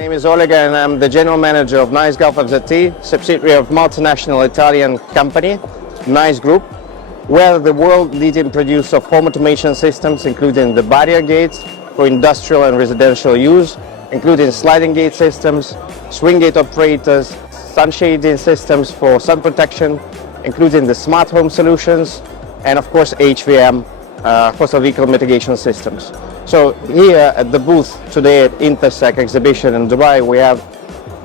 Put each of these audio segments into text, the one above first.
name is Oleg and I'm the General Manager of Nice Golf FZT, subsidiary of multinational Italian company, Nice Group. We're the world-leading producer of home automation systems, including the barrier gates for industrial and residential use, including sliding gate systems, swing gate operators, sun shading systems for sun protection, including the smart home solutions, and of course HVM, coastal vehicle mitigation systems. So here at the booth today at Intersec exhibition in Dubai, we have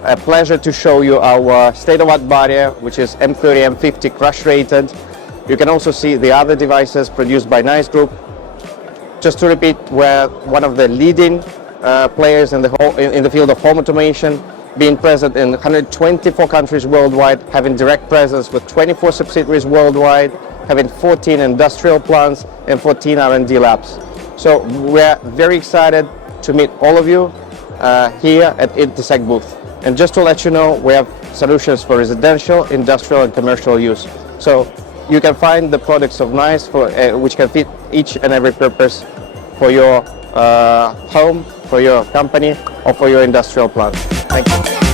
a pleasure to show you our state-of-the-art barrier, which is M30, M50 crash rated. You can also see the other devices produced by Nice Group. Just to repeat, we're one of the leading players in the field of home automation, being present in 124 countries worldwide, having direct presence with 24 subsidiaries worldwide, having 14 industrial plants and 14 R&D labs. So we're very excited to meet all of you here at Intersec booth. And just to let you know, we have solutions for residential, industrial and commercial use. So you can find the products of Nice which can fit each and every purpose for your home, for your company or for your industrial plant. Thank you.